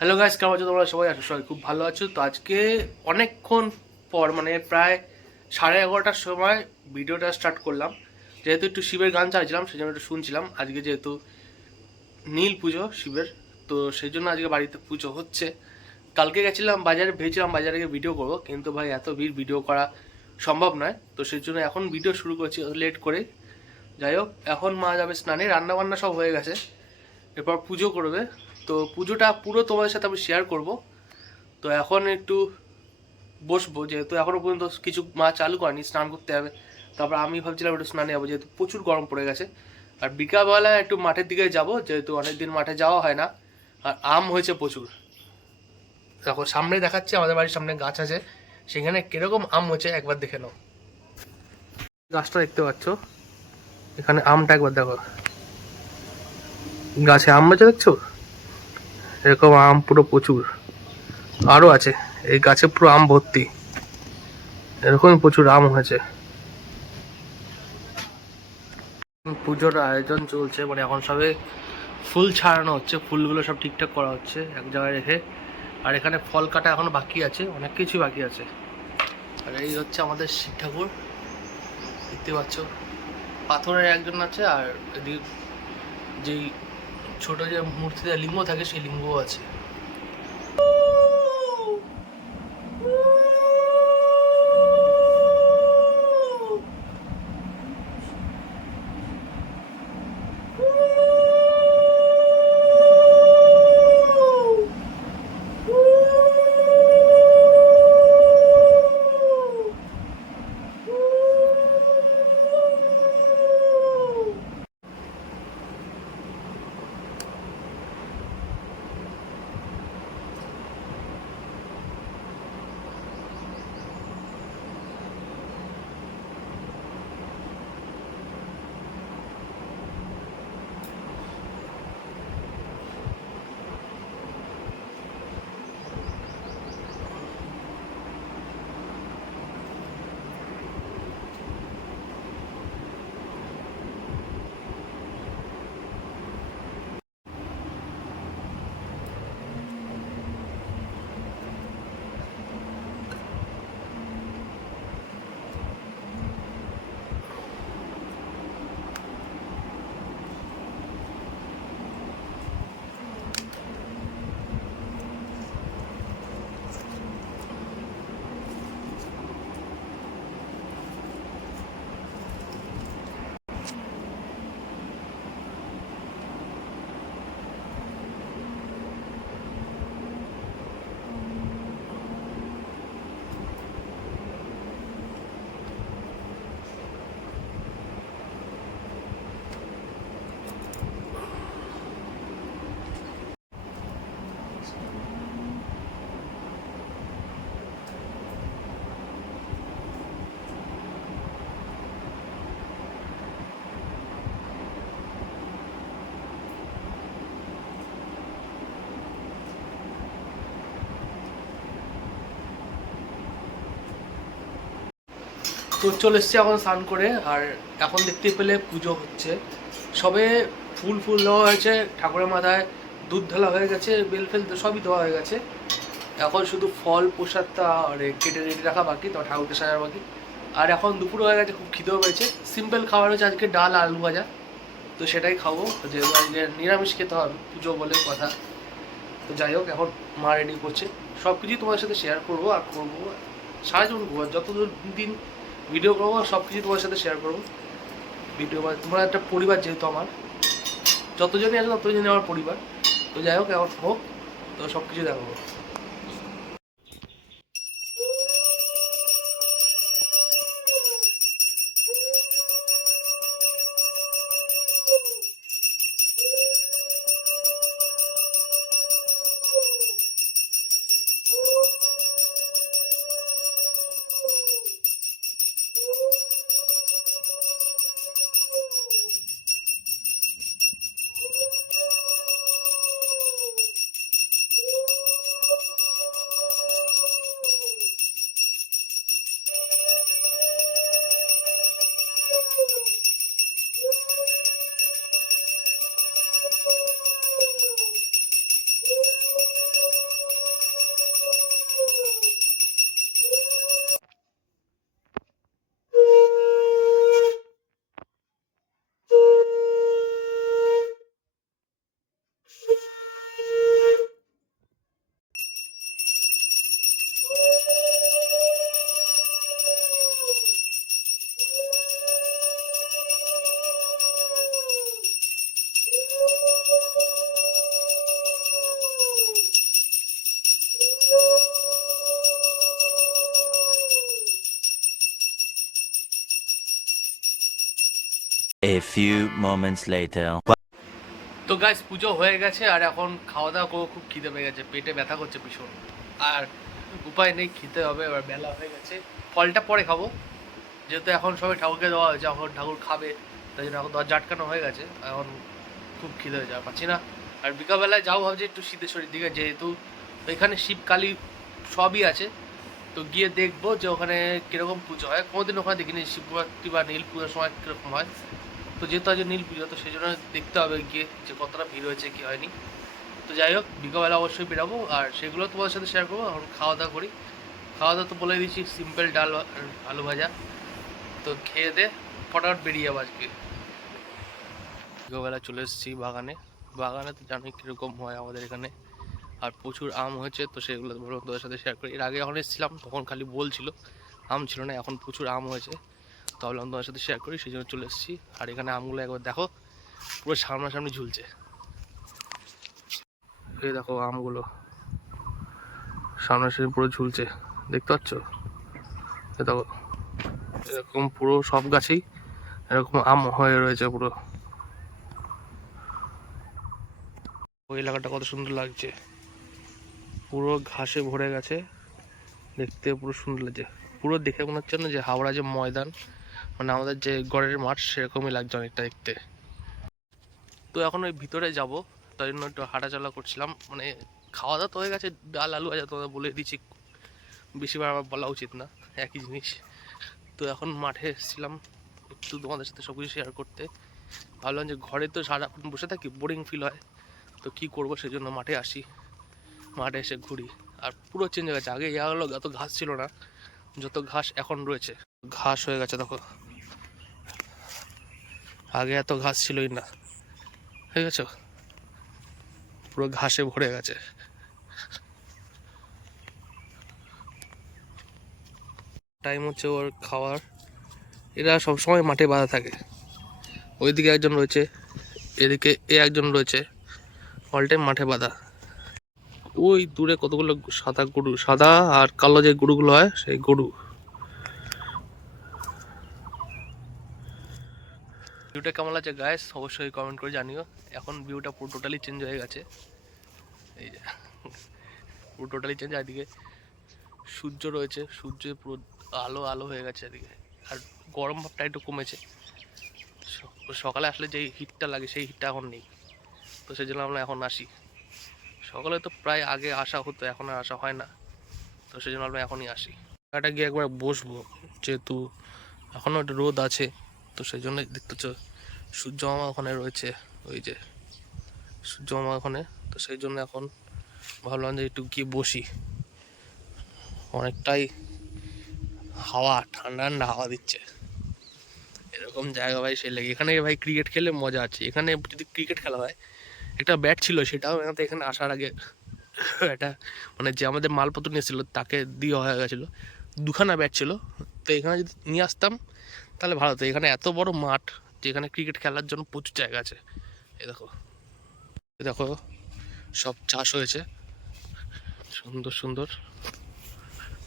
Hello guys, কেমন আছো তোমরা সবাই? আছো সবাই খুব ভালো আছো। তো আজকে অনেকক্ষণ পর মানে প্রায় 11:30টার সময় ভিডিওটা স্টার্ট করলাম। যেহেতু একটু শিবের গান চাইছিলাম সেই জন্য একটু শুনছিলাম। আজকে যেহেতু নীল পুজো শিবের, তো সেই জন্য আজকে বাড়িতে পুজো হচ্ছে। কালকে গেছিলাম বাজারে, ভেবেছিলাম বাজারে গিয়ে ভিডিও করবো, কিন্তু ভাই এত ভিড় ভিডিও করা সম্ভব নয়। তো সেই জন্য এখন ভিডিও শুরু করছি লেট করে। যাই হোক, এখন মা যাবে স্নানে, রান্না বান্না সব হয়ে গেছে, এরপর পুজো করবে। তো পুজোটা পুরো তোমাদের সাথে আমি শেয়ার করব। তো এখন একটু বসবো, যেহেতু এখনো পর্যন্ত কিছু মা চালু করেনি, স্নান করতে হবে। তারপর আমি ভাবছিলাম একটু স্নানে যাবো, যেহেতু প্রচুর গরম পড়ে গেছে। আর বিকালবেলা একটু মাঠের দিকে যাব, যেহেতু অনেকদিন মাঠে যাওয়া হয় না। আর আম হয়েছে প্রচুর। দেখো সামনে দেখাচ্ছি, আমাদের বাড়ির সামনে গাছ আছে, সেখানে কিরকম আম হয়েছে একবার দেখে নাও। গাছটা দেখতে পাচ্ছ, এখানে আমটা একবার দেখো, গাছে আম হয়েছে দেখছো, এরকম আম পুরো প্রচুর। আরো আছে, এই গাছে পুরো আম ভর্তি, এরকমই প্রচুর আম হয়েছে। পুজোর আয়োজন চলছে, মানে এখন সবে ফুল ছাড়ানো হচ্ছে, ফুলগুলো সব ঠিকঠাক করা হচ্ছে এক জায়গায় রেখে। আর এখানে ফল কাটা এখনো বাকি আছে, অনেক কিছুই বাকি আছে। আর এই হচ্ছে আমাদের শিব ঠাকুর, দেখতে পাচ্ছ, পাথরের একজন আছে, আর এদিকে যেই ছোট যে মূর্তিতে লিঙ্গ থাকে সেই লিঙ্গও আছে। তো চলে এসছি এখন স্নান করে। আর এখন দেখতে পেলে পুজো হচ্ছে, সবে ফুল ফুল দেওয়া হয়েছে ঠাকুরের মাথায়, দুধ ঢালা হয়ে গেছে, বেল ফেল সবই দেওয়া হয়ে গেছে। এখন শুধু ফল প্রসাদটা কেটে রেডি রাখা বাকি, তো ঠাকুরকে সাজার বাকি। আর এখন দুপুর হয়ে গেছে, খুব খিদেও পেয়েছে। সিম্পল খাবার হচ্ছে আজকে ডাল আলু ভাজা, তো সেটাই খাবো, যেহেতু আজকে নিরামিষ খেতে হবে, পুজো বলে কথা। তো যাই হোক, এখন মা রেডি করছে, সব কিছুই তোমার সাথে শেয়ার করবো। আর করবো সারা জীবন করবো, যতদূর দিন ভিডিও করবো সব কিছু তোমার সাথে শেয়ার করবো। ভিডিও বা তোমার একটা পরিবার, যেহেতু আমার যতজনই আছে ততজনই আমার পরিবার। তো যাই হোক, এখন হোক, তো সব কিছু দেখাবো। A few moments later. তো গাইস পুজো হয়ে গেছে আর এখন খাওয়া দাওয়া করে খুব খিদে পেয়ে গেছে, পেটে ব্যথা করছে ভীষণ। আর উপায় নেই, খেতে হবে, এবার বেলা হয়ে গেছে। ফলটা পরে খাবো, যেহেতু এখন সবাই ঠাকুরকে দেওয়া হয়েছে, এখন ঠাকুর খাবে, তাই জন্য এখন দরজা আটকানো হয়ে গেছে। এখন খুব খিদে হয়ে যাওয়া পাচ্ছি না। আর বিকালবেলায় যাও ভাবছি একটু সিদ্ধেশ্বরীর দিকে, যেহেতু এখানে শিব কালী সবই আছে, তো গিয়ে দেখবো যে ওখানে কীরকম পুজো হয়। কোনোদিন ওখানে দেখিনি শিবরাত্রি বা নীল পুজোর সময় কীরকম হয়। তো যেহেতু আজ নীল পুজো, তো সেই জন্য দেখতে হবে গিয়ে যে কতটা ভিড় হয়েছে কী হয়নি। তো যাই হোক, বিকালবেলা অবশ্যই বেরাবো আর সেগুলো তোমাদের সাথে শেয়ার করবো। এখন খাওয়া দাওয়া করি। খাওয়া দাওয়া তো বলে দিচ্ছি, সিম্পল ডাল আর আলু ভাজা। তো খেয়ে দে ফটাফট বেরিয়ে যাবো আজকে। বিকালবেলা চলে এসেছি বাগানে। বাগানে তো জানোই কীরকম হয় আমাদের এখানে, আর প্রচুর আম হয়েছে, তো সেগুলো ভাবলাম তোদের সাথে শেয়ার করি। এর আগে যখন এসেছিলাম তখন খালি বলছিল, আম ছিল না, এখন প্রচুর আম হয়েছে, তো ভাবলাম তোমাদের সাথে শেয়ার করি, সেই জন্য চলে এসেছি। আর এখানে আমগুলো একবার দেখো, পুরো সামনাসামনি ঝুলছে। এই দেখো আমগুলো সামনাসামনি পুরো ঝুলছে, দেখতে পাচ্ছ? এই দেখো, এরকম পুরো সব গাছেই এরকম আম হয়ে রয়েছে পুরো। ওই এলাকাটা কত সুন্দর লাগছে, পুরো ঘাসে ভরে গেছে, দেখতে পুরো সুন্দর লাগছে। পুরো দেখে মনে হচ্ছে না যে হাওড়া যে ময়দান, মানে আমাদের যে গড়ের মাঠ, সেরকমই লাগছে অনেকটা দেখতে। তো এখন ওই ভিতরে যাব, তাই জন্য একটু হাঁটাচলা করছিলাম। মানে খাওয়া দাওয়া তো হয়ে গেছে, ডাল আলু ভাজা তোমরা বলে দিচ্ছি, বেশিবার আমার বলা উচিত না, একই জিনিস। তো এখন মাঠে এসেছিলাম একটু তোমাদের সাথে সব কিছু শেয়ার করতে। ভাবলাম যে ঘরে তো সারাক্ষণ বসে থাকি, বোরিং ফিল হয়, তো কী করবো, সেই জন্য মাঠে আসি, মাঠে এসে ঘুরি। আর পুরো চেঞ্জ হয়ে গেছে, আগে ইয়া হলো এত ঘাস ছিল না, যত ঘাস এখন রয়েছে, ঘাস হয়ে গেছে দেখো, আগে এত ঘাস ছিলই না, ঠিক আছে, পুরো ঘাসে ভরে গেছে। টাইম হচ্ছে ওর খাওয়ার, এরা সবসময় মাঠে বাঁধা থাকে। ওইদিকে একজন রয়েছে, এদিকে একজন রয়েছে, অল টাইম মাঠে বাঁধা। ওই দূরে কতগুলো সাদা গরু, সাদা আর কালো যে গরুগুলো হয়, সেই গরু। ভিউটা কেমন লাগছে গাইস অবশ্যই কমেন্ট করে জানিও। এখন ভিউটা পুরো টোটালি চেঞ্জ হয়ে গেছে, এই যে পুরো টোটালি চেঞ্জ। এদিকে সূর্য রয়েছে, সূর্য পুরো আলো আলো হয়ে গেছে এদিকে, আর গরম ভাবটা একটু কমেছে। সকালে আসলে যেই হিটটা লাগে সেই হিটটা এখন নেই, তো সেই জন্য আমরা এখন আসি। সকালে তো প্রায় আগে আসা হতো, এখন আর আসা হয় না, তো সেই জন্য আমরা এখনই আসি। এটা গিয়ে একবার বসবো, যেহেতু এখনও একটা রোদ আছে, তো সেই জন্য দেখতেছ সূর্য মামা ওখানে রয়েছে, ওই যে সূর্য মামা ওখানে। তো সেই জন্য এখন ভাবলাম যে একটু গিয়ে বসি, অনেকটাই হাওয়া, ঠান্ডা ঠান্ডা হাওয়া দিচ্ছে, এরকম জায়গা ভাই সেই লাগে। এখানে ভাই ক্রিকেট খেলে মজা আছে, এখানে যদি ক্রিকেট খেলা হয়, একটা ব্যাট ছিল, সেটাও এখানে আসার আগে এটা মানে যে আমাদের মালপত্র নিয়েছিল তাকে দেওয়া হয়ে গেছিলো, দুখানা ব্যাট ছিল, তো এখানে যদি নিয়ে আসতাম তাহলে ভালো হতো। এখানে এত বড় মাঠ, যেখানে ক্রিকেট খেলার জন্য প্রচুর জায়গা আছে। এই দেখো, এই দেখো সব চাষ হয়েছে, সুন্দর সুন্দর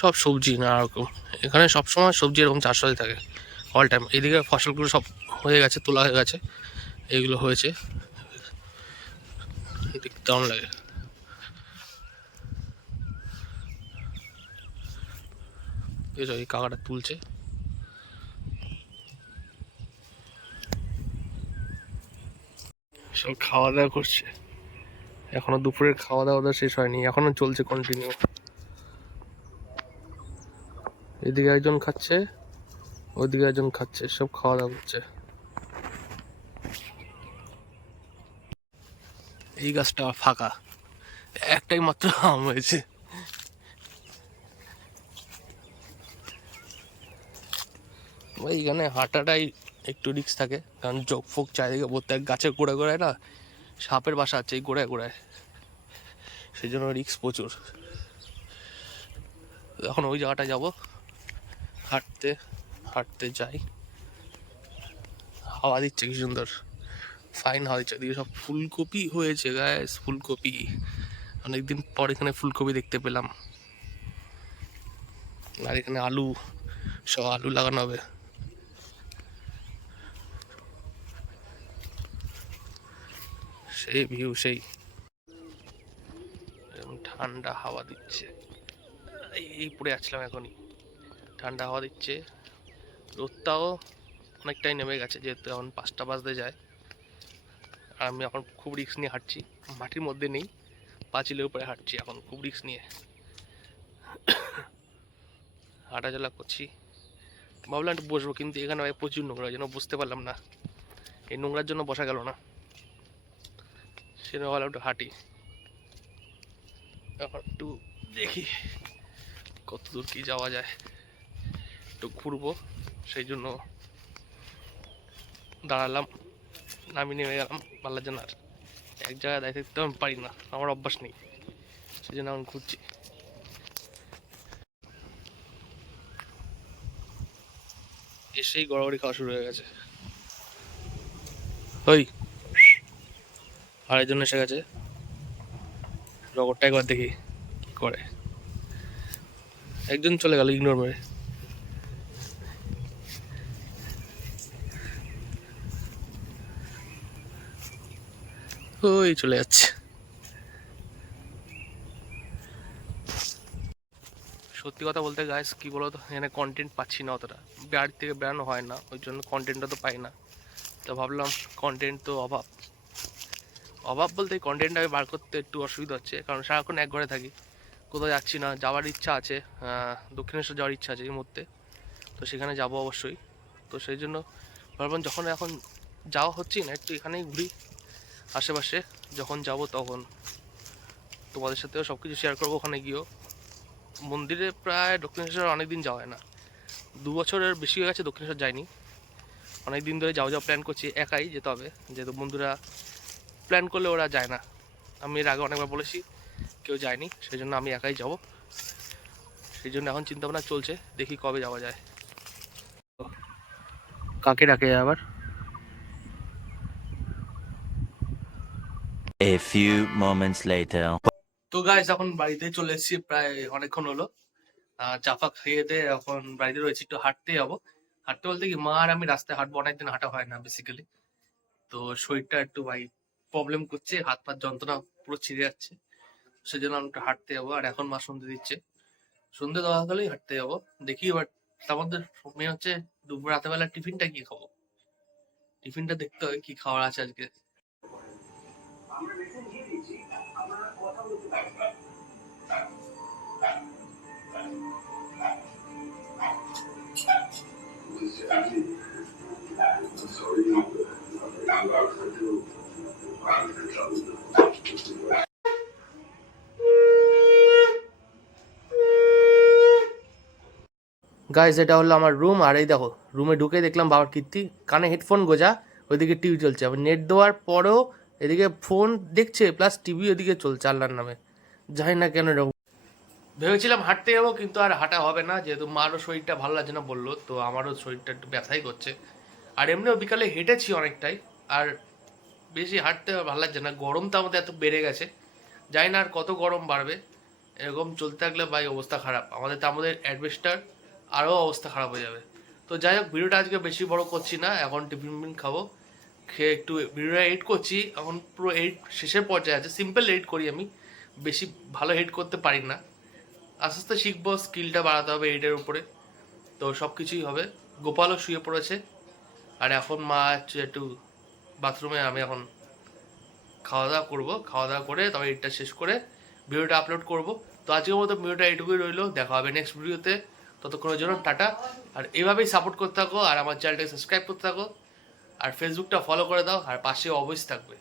সব সবজি নানা রকম। এখানে সবসময় সবজি এরকম চাষ হয়ে থাকে অল টাইম। এইদিকে ফসলগুলো সব হয়ে গেছে, তোলা হয়ে গেছে, এইগুলো হয়েছে, দেখতে কেমন লাগে। এই কাকাটা তুলছে, সব খাওয়া দাওয়া করছে, এখনো দুপুরের খাওয়া দাওয়া শেষ হয়নি, এখনো চলছে কন্টিনিউ। এদিকে একজন খাচ্ছে, ওইদিকে একজন খাচ্ছে, সব খাওয়া দাওয়া করছে। এই গাছটা ফাঁকা, একটাই মাত্র আম হয়েছে। এইখানে হাঁটাটাই একটু রিস্ক থাকে, কারণ চোখ ফোক চারিদিকে প্রত্যেক গাছের গোড়ায় গোড়ায় না সাপের বাসা আছে, এই গোড়ায় গোড়ায়, সেই জন্য রিস্ক প্রচুর। এখন ওই জায়গাটায় যাবো, হাঁটতে হাঁটতে যাই, হাওয়া দিচ্ছে কি সুন্দর, ফাইন হাওয়া দিচ্ছে। এদিকে সব ফুলকপি হয়েছে গাইস, ফুলকপি, অনেকদিন পর এখানে ফুলকপি দেখতে পেলাম। আর এখানে আলু, সব আলু লাগানো হবে। সেই ভিউ, সেই ঠান্ডা হাওয়া দিচ্ছে। এই পড়ে আসলাম এখনই, ঠান্ডা হাওয়া দিচ্ছে। রোদটাও অনেকটাই নেমে গেছে, যেহেতু এখন 5টা বাজতে যায়। আর আমি এখন খুব রিস্ক নিয়ে হাঁটছি, মাটির মধ্যে নেই, পাঁচিলের উপরে হাঁটছি এখন, খুব রিস্ক নিয়ে হাঁটাচলা করছি। ভাবলাম একটু বসবো, কিন্তু এখানে ভাই প্রচুর নোংরা, যেন বুঝতে পারলাম না, এই নোংরার জন্য বসা গেল না। সেটা ভাবলাম একটু হাঁটি, এখন একটু দেখি কত দূর কি যাওয়া যায়, একটু ঘুরবো, সেই জন্য দাঁড়ালাম, নামি নেমে গেলাম। ভালো লাগছে না, আর এক জায়গায় দাঁড়িয়ে থাকতে আমি পারি না, আমার অভ্যাস নেই, সেই জন্য এখন ঘুরছি। এসেই গড়াগড়ি খাওয়া শুরু হয়ে গেছে। ওই আরেকজন এসে গেছে, রগরটা একবার দেখি কি করে। একজন চলে গেল ইগনোর মেরে। ওই চলে যাচ্ছে। সত্যি কথা বলতে গাইস, কি বলতো, এখানে কন্টেন্ট পাচ্ছি না অতটা, বাড়ি থেকে বেরানো হয় না, ওই জন্য কন্টেন্টটা তো পাই না। তো ভাবলাম কন্টেন্ট তো অভাব, অভাব বলতে কন্টেন্ট আমি বার করতে একটু অসুবিধা হচ্ছে, কারণ সারাক্ষণ এক ঘরে থাকি, কোথাও যাচ্ছি না। যাওয়ার ইচ্ছা আছে, দক্ষিণেশ্বর যাওয়ার ইচ্ছা আছে এই মুহূর্তে, তো সেখানে যাব অবশ্যই। তো সেই জন্য ভাবলাম যখন এখন যাওয়া হচ্ছে না, একটু এখানেই ঘুরি আশেপাশে, যখন যাব তখন তোমাদের সাথেও সব কিছু শেয়ার করবো। ওখানে গিয়েও মন্দিরে প্রায় দক্ষিণেশ্বর অনেক দিন যাওয়া হয় না, 2 বছরের বেশি হয়ে গেছে দক্ষিণেশ্বর যাইনি। অনেক দিন ধরে যাওয়া প্ল্যান করছি, একাই যেতে হবে, যেহেতু বন্ধুরা প্ল্যান করলে ওরা যায় না। আমি এর আগে অনেকবার বলেছি, কেউ যায়নি, সেই জন্য আমি একাই যাব। সেই জন্য এখন চিন্তাভাবনা চলছে, দেখি কবে যাওয়া যায়। কাকে ডাকে আবার? A few moments later. তো গাইস এখন বাড়িতে চলে এসেছি, প্রায় অনেকক্ষণ হলো। চাপা খেয়ে দিয়ে এখন বাড়িতে রয়েছি, একটু হাঁটতে যাবো। হাঁটতে বলতে কি, মা আর আমি রাস্তায় হাঁটবো, অনেকদিন হাঁটা হয় না বেসিক্যালি। তো শরীরটা একটু ভাই প্রবলেম করছে, হাত পা যন্ত্রণা পুরো ছিঁড়ে যাচ্ছে, সেই জন্য আমি একটু হাঁটতে যাবো। আর এখন মা সন্ধে দিচ্ছে, সন্ধে দেওয়া হলেই হাঁটতে যাবো। দেখি এবার, তার মধ্যে মেয়ে হচ্ছে দুপুর রাতেবেলা টিফিনটা কি খাবো, টিফিনটা দেখতে হয় কি খাওয়ার আছে আজকে। গাইজ এটা হলো আমার রুম, আর এই দেখো রুমে ঢুকে দেখলাম বাবার কীর্তি, কানে হেডফোন গোজা, ওইদিকে টিভি চলছে। আবার নেট দেওয়ার পরেও এদিকে ফোন দেখছে, প্লাস টিভি ওদিকে চলছে আল্লাহর নামে, জানি না কেন এরকম। ভেবেছিলাম হাঁটতে যাবো, কিন্তু আর হাঁটা হবে না, যেহেতু মারও শরীরটা ভালো লাগছে না বললো, তো আমারও শরীরটা একটু ব্যথাই করছে। আর এমনিও বিকালে হেঁটেছি অনেকটাই, আর বেশি হাঁটতে ভালো লাগছে না, গরমটা আমাদের এত বেড়ে গেছে, জানি না আর কত গরম বাড়বে। এরকম চলতে থাকলে ভাই অবস্থা খারাপ, আমাদের অ্যাডভেস্টার আরও অবস্থা খারাপ হয়ে যাবে। তো যাই হোক, ভিডিওটা আজকে বেশি বড় করছি না, এখন টিফিন খাবো, খেয়ে একটু ভিডিওটা এডিট করছি, এখন পুরো এডিট শেষের পর্যায়ে আছে। সিম্পল এডিট করি আমি, বেশি ভালো এডিট করতে পারি না, আস্তে আস্তে শিখবো, স্কিলটা বাড়াতে হবে এডিটের উপরে, তো সব কিছুই হবে। গোপালও শুয়ে পড়েছে, আর এখন মা হচ্ছে একটু বাথরুমে, আমি এখন খাওয়া দাওয়া করবো, খাওয়া দাওয়া করে তবে এডিটটা শেষ করে ভিডিওটা আপলোড করব। তো আজকের মতো ভিডিওটা এইটুকুই রইলো, দেখা হবে নেক্সট ভিডিওতে, ততক্ষণের জন্য টাটা। আর এভাবেই সাপোর্ট করতে থাকো, আর আমার চ্যানেলটাকে সাবস্ক্রাইব করতে থাকো, আর ফেসবুকটা ফলো করে দাও, আর পাশে অবশ্যই থাকবে।